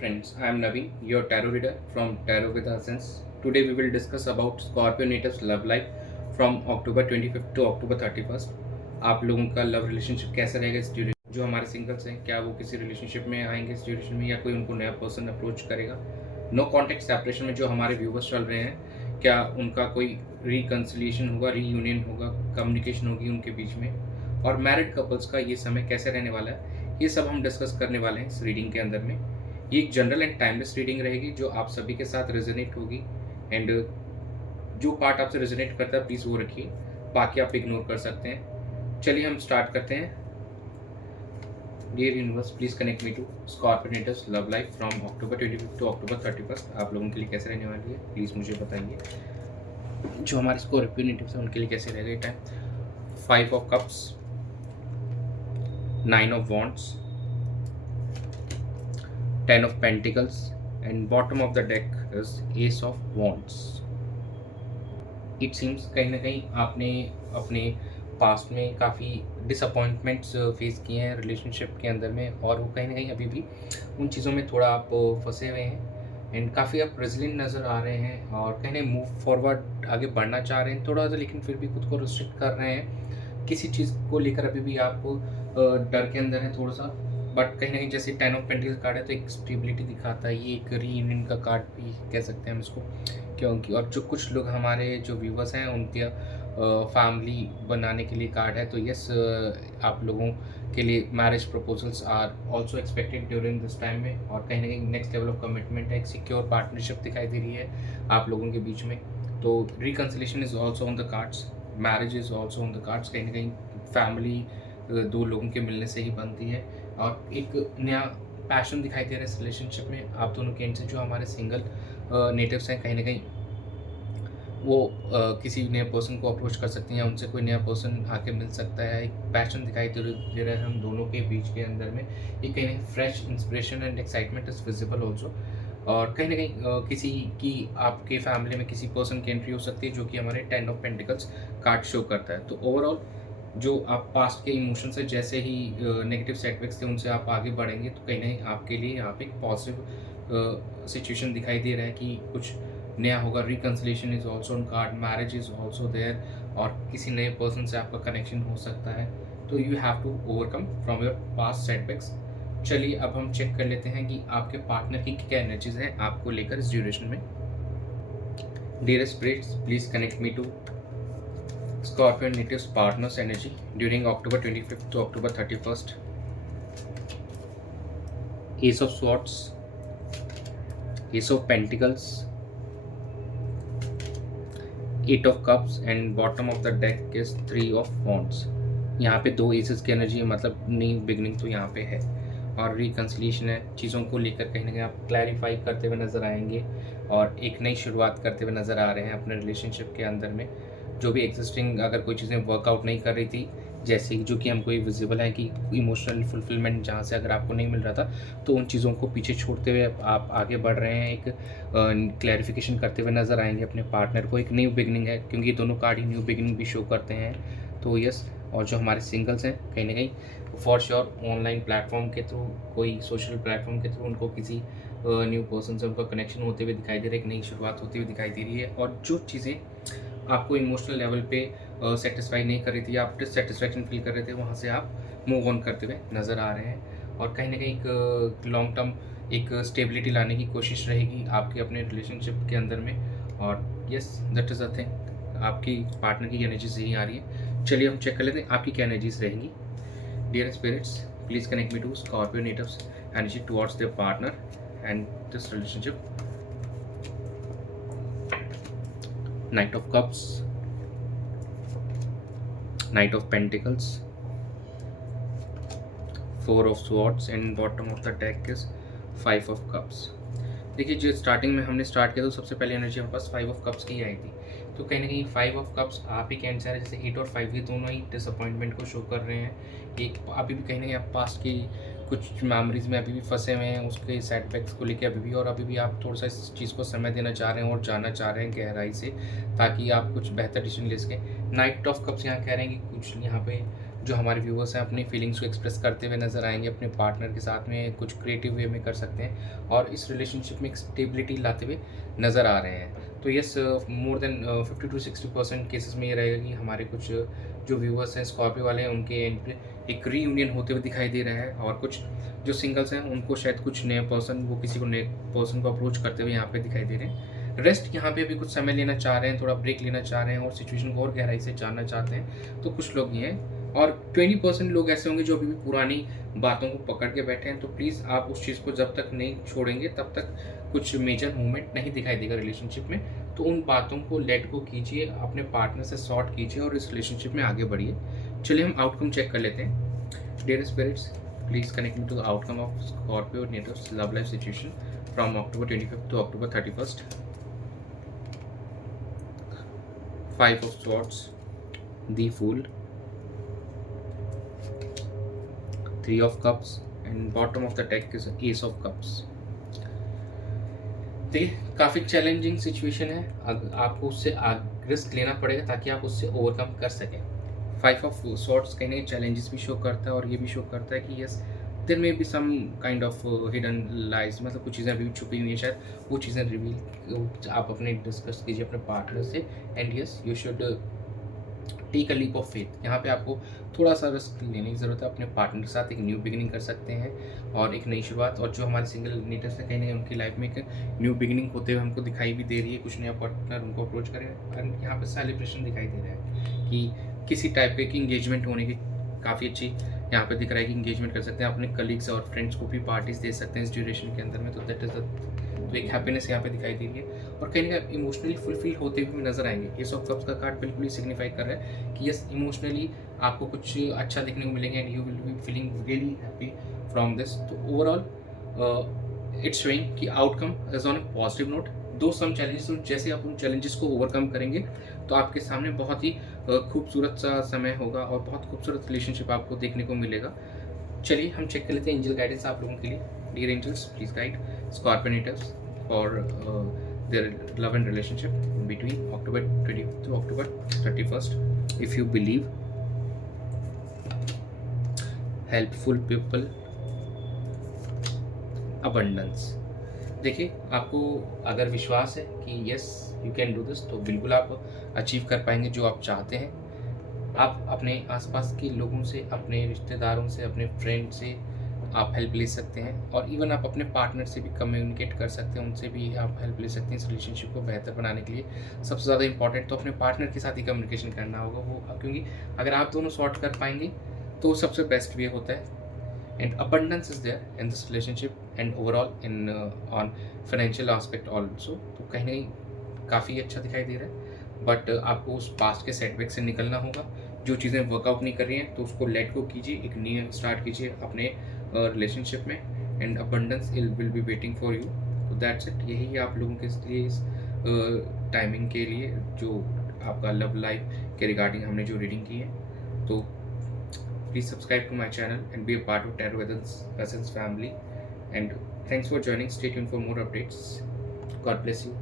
friends, I am Naveen, your tarot reader from Tarot with Essence. Today we will discuss about Scorpio natives love life from October 25th to October 31st. आप लोगों का love relationship कैसा रहेगा इस duration, जो हमारे singles हैं क्या वो किसी रिलेशनशिप में आएंगे इस ड्यूरेशन में या कोई उनको नया पर्सन अप्रोच करेगा। नो कॉन्टेक्ट सेपरेशन में जो हमारे व्यूवर्स चल रहे हैं क्या उनका कोई रिकन्सिलिएशन होगा, रीयूनियन होगा, कम्युनिकेशन होगी उनके बीच में, और मैरिड कपल्स का ये समय कैसे रहने वाला है ये सब हम डिस्कस करने वाले हैं इस रीडिंग के अंदर में। ये एक जनरल एंड टाइमलेस रीडिंग रहेगी जो आप सभी के साथ रेजोनेट होगी एंड जो पार्ट आपसे रेजोनेट करता है प्लीज़ वो रखिए, बाकी आप इग्नोर कर सकते हैं। चलिए हम स्टार्ट करते हैं। Dear universe please connect me to Scorpio natives love life from October 25 to October 31st। आप लोगों के लिए कैसे रहने वाली है प्लीज़ मुझे बताइए। जो हमारे स्कॉर्पियो नेटिव्स हैं उनके लिए कैसे रहेगा time. 5 of cups, 9 of wands, 10 of pentacles and bottom of the deck is ace of wands. It seems कहीं ना कहीं आपने अपने पास्ट में काफ़ी डिसअपॉइंटमेंट्स फेस किए हैं रिलेशनशिप के अंदर में, और वो कहीं ना कहीं अभी भी उन चीज़ों में थोड़ा आप फंसे हुए हैं एंड काफ़ी आप रेजिलिएंट नज़र आ रहे हैं और कहीं ना मूव फॉरवर्ड आगे बढ़ना चाह रहे हैं थोड़ा सा, लेकिन फिर भी खुद को रिस्ट्रिक्ट कर रहे हैं किसी चीज़ को लेकर। अभी भी आप डर के अंदर है थोड़ा सा, बट कहीं ना कहीं जैसे 10 ऑफ पेंटिकल्स कार्ड है तो एक स्टेबिलिटी दिखाता है। ये एक रीयूनियन का कार्ड भी कह सकते हैं हम इसको, क्योंकि और जो कुछ लोग हमारे जो व्यूवर्स हैं उनके फैमिली बनाने के लिए कार्ड है, तो यस आप लोगों के लिए marriage proposals are also expected during this time में, और कहीं ना कहीं नेक्स्ट लेवल ऑफ कमिटमेंट है, एक सिक्योर पार्टनरशिप दिखाई दे रही है आप लोगों के बीच में। तो reconciliation is also on the cards, marriage is also on the cards. कहीं ना कहीं फैमिली दो लोगों के मिलने से ही बनती है, और एक नया पैशन दिखाई दे रहा है इस रिलेशनशिप में आप दोनों के एंड से। जो हमारे सिंगल नेटिव्स हैं कहीं ना कहीं वो किसी नए पर्सन को अप्रोच कर सकती हैं, उनसे कोई नया पर्सन आके मिल सकता है। एक पैशन दिखाई दे रहा है हम दोनों के बीच के अंदर में। एक कहीं fresh inspiration and excitement is visible also, और कहीं ना कहीं किसी की आपके फैमिली में किसी पर्सन की एंट्री हो सकती है जो कि हमारे 10 ऑफ पेंटिकल्स कार्ड शो करता है। तो ओवरऑल जो आप पास्ट के इमोशन से जैसे ही नेगेटिव सेटबैक्स थे उनसे आप आगे बढ़ेंगे, तो कहीं ना कहीं आपके लिए यहाँ पे एक पॉजिटिव सिचुएशन दिखाई दे रहा है कि कुछ नया होगा। Reconciliation is also on card, marriage is also there, और किसी नए पर्सन से आपका कनेक्शन हो सकता है। तो you have to overcome from your past setbacks. चलिए अब हम चेक कर लेते हैं कि आपके पार्टनर की क्या एनर्जीज हैं आपको लेकर इस ड्यूरेशन में। Dear spirits please connect me to Scorpio natives partners energy during October 25th to October 31st. Ace of Swords, Ace of Pentacles, 8 of Cups and bottom of the deck is 3 of Wands. यहाँ पे 2 assess की energy है, मतलब नई beginning तो यहाँ पे है और रिकन्सिलिएशन है। चीज़ों को लेकर कहीं ना कहीं आप क्लैरिफाई करते हुए नज़र आएंगे और एक नई शुरुआत करते हुए नज़र आ रहे हैं अपने रिलेशनशिप के अंदर में। जो भी एग्जिस्टिंग अगर कोई चीज़ें वर्कआउट नहीं कर रही थी, जैसे जो कि हमको विजिबल है कि इमोशनल फुलफिलमेंट जहाँ से अगर आपको नहीं मिल रहा था, तो उन चीज़ों को पीछे छोड़ते हुए आप आगे बढ़ रहे हैं, एक क्लैरिफिकेशन करते हुए नज़र आएंगे अपने पार्टनर को। एक न्यू बिगनिंग है क्योंकि दोनों कार्ड ही न्यू बिगनिंग भी शो करते हैं, तो यस। और जो हमारे सिंगल्स हैं कहीं ना कहीं फॉर श्योर ऑनलाइन प्लेटफॉर्म के थ्रू, कोई सोशल प्लेटफॉर्म के थ्रू उनको किसी न्यू पर्सन से उनका कनेक्शन होते हुए दिखाई दे रहा है, एक नई शुरुआत होती हुई दिखाई दे रही है। और जो चीज़ें आपको इमोशनल लेवल पे सेटिस्फाई नहीं कर रही थी, आप डिससेटिस्फैक्शन फील कर रहे थे, वहाँ से आप मूव ऑन करते हुए नज़र आ रहे हैं, और कहीं ना कहीं एक लॉन्ग टर्म एक स्टेबिलिटी लाने की कोशिश रहेगी आपके अपने रिलेशनशिप के अंदर में। और yes that is a thing, आपकी पार्टनर की एनर्जीज यही आ रही है। चलिए हम चेक कर लेते हैं आपकी क्या एनर्जीज रहेंगी। Dear spirits please connect me to Scorpio natives energy towards their partner and this relationship. Knight of Cups, Knight of Pentacles, 4 of Swords and bottom of the deck is 5 of Cups. देखिए जो starting में हमने start किया तो सबसे पहले energy हमारे पास 5 of cups की आई थी, तो कहीं ना कहीं 5 ऑफ कप्स आप ही कैंसर है, जैसे 8 और 5 ये दोनों ही डिसअपॉइंटमेंट को शो कर रहे हैं। एक अभी भी कहीं ना कहीं आप पास्ट की कुछ मेमोरीज में अभी भी फंसे हुए हैं, उसके सेटबैक्स को लेकर अभी भी, और अभी भी आप थोड़ा सा इस चीज़ को समय देना चाह रहे हैं और जानना चाह रहे हैं गहराई से, ताकि आप कुछ बेहतर डिसीजन ले सकें। नाइट ऑफ कप्स यहाँ कह रहे हैं कि कुछ यहाँ पे जो हमारे व्यूवर्स हैं अपनी फीलिंग्स को एक्सप्रेस करते हुए नज़र आएंगे, अपने पार्टनर के साथ में कुछ क्रिएटिव वे में कर सकते हैं और इस रिलेशनशिप में एक स्टेबिलिटी लाते हुए नज़र आ रहे हैं। तो yes, more than 50 to 60% cases में ये रहेगा कि हमारे कुछ जो व्यूवर्स हैं स्कॉर्पियो वाले हैं उनके एंड पे एक रीयूनियन होते हुए दिखाई दे रहा है, और कुछ जो सिंगल्स हैं उनको शायद कुछ नए पर्सन, वो किसी को नए पर्सन को अप्रोच करते हुए यहाँ पे दिखाई दे रहे हैं। रेस्ट यहाँ पे अभी कुछ समय लेना चाह रहे हैं, थोड़ा ब्रेक लेना चाह रहे हैं और सिचुएशन को और गहराई से जानना चाहते हैं, तो कुछ लोग ये हैं। और 20% लोग ऐसे होंगे जो अभी भी पुरानी बातों को पकड़ के बैठे हैं। तो प्लीज़ आप उस चीज़ को जब तक नहीं छोड़ेंगे तब तक कुछ मेजर मूवमेंट नहीं दिखाई देगा रिलेशनशिप में। तो उन बातों को लेट गो कीजिए, अपने पार्टनर से सॉर्ट कीजिए और इस रिलेशनशिप में आगे बढ़िए। चलिए हम आउटकम चेक कर लेते हैं। Dear spirits, please connect me to the outcome of Scorpio natives love life situation from October 25th to October 31st. 5 of Swords, the Fool, 3 of Cups, and bottom of the deck is Ace of Cups. देखिए, काफ़ी challenging situation है, आपको उससे risk लेना पड़ेगा ताकि आप उससे ओवरकम कर सकें। 5 ऑफ सॉर्ट्स कहीं ना चैलेंजेस भी शो करता है और ये भी शो करता है कि yes there may be some kind of hidden lies, मतलब कुछ चीज़ें अभी भी छुपी हुई हैं, शायद वो चीज़ें रिवील आप अपने डिस्कस कीजिए अपने पार्टनर से। And yes, you should take a leap of faith. यहाँ पे आपको थोड़ा सा रिस्क लेने की ज़रूरत है, अपने पार्टनर के साथ एक न्यू बिगिनिंग कर सकते हैं और एक नई शुरुआत। और जो हमारे सिंगल नेटर्स हैं, कहीं ना उनकी लाइफ में एक न्यू बिगिनिंग होते हुए हमको दिखाई भी दे रही है, कुछ नया पार्टनर उनको अप्रोच करें। एंड यहाँ पे सेलिब्रेशन दिखाई दे रहा है कि किसी टाइप के इंगेजमेंट होने की काफ़ी अच्छी यहाँ पे दिख रहा है कि इंगेजमेंट कर सकते हैं, अपने कलीग्स और फ्रेंड्स को भी पार्टीज दे सकते हैं इस ड्यूरेशन के अंदर में। तो दैट इज़ तो एक हैप्पीनेस यहाँ पे दिखाई दे रही है और कहीं ना कहीं इमोशनली फुलफिल होते हुए नजर आएंगे। एस ऑफ कप्स का कार्ड बिल्कुल ही सिग्निफाई कर रहा है कि यस, इमोशनली आपको कुछ अच्छा देखने को मिलेंगे and you will be feeling really happy from this. तो ओवरऑल इट्स शोइंग कि outcome is on A positive note. दो सम चैलेंजेस, जैसे आप उन चैलेंजेस को ओवरकम करेंगे तो आपके सामने बहुत ही खूबसूरत सा समय होगा और बहुत खूबसूरत रिलेशनशिप आपको देखने को मिलेगा। चलिए हम चेक कर लेते हैं एंजल गाइडेंस आप लोगों के लिए। Dear angels, please guide Scorpio natives for their love and relationship between October 20th to October 31st. If you believe, helpful people, abundance. देखिए, आपको अगर विश्वास है कि yes you can do this, तो बिल्कुल आप अचीव कर पाएंगे जो आप चाहते हैं। आप अपने आसपास के लोगों से, अपने रिश्तेदारों से, अपने फ्रेंड से आप हेल्प ले सकते हैं और इवन आप अपने पार्टनर से भी कम्युनिकेट कर सकते हैं, उनसे भी आप हेल्प ले सकते हैं इस रिलेशनशिप को बेहतर बनाने के लिए। सबसे ज़्यादा इंपॉर्टेंट तो अपने पार्टनर के साथ ही कम्युनिकेशन करना होगा वो, क्योंकि अगर आप दोनों सॉर्ट कर पाएंगे तो सबसे बेस्ट वे होता है। And abundance is there in this relationship and overall in on financial aspect also. तो कहीं ना कहीं काफ़ी अच्छा दिखाई दे रहा है, बट आपको उस पास्ट के सेटबैक से निकलना होगा। जो चीज़ें वर्कआउट नहीं कर रही हैं तो उसको लेट गो कीजिए, एक न्यू स्टार्ट कीजिए अपने रिलेशनशिप में and abundance will be waiting for you. तो दैट्स इट, यही आप लोगों के लिए इस टाइमिंग के लिए जो आपका लव लाइफ के रिगार्डिंग हमने जो रीडिंग की है। तो please subscribe to my channel and be a part of tarot cousins family and thanks for joining. Stay tuned for more updates. God bless you.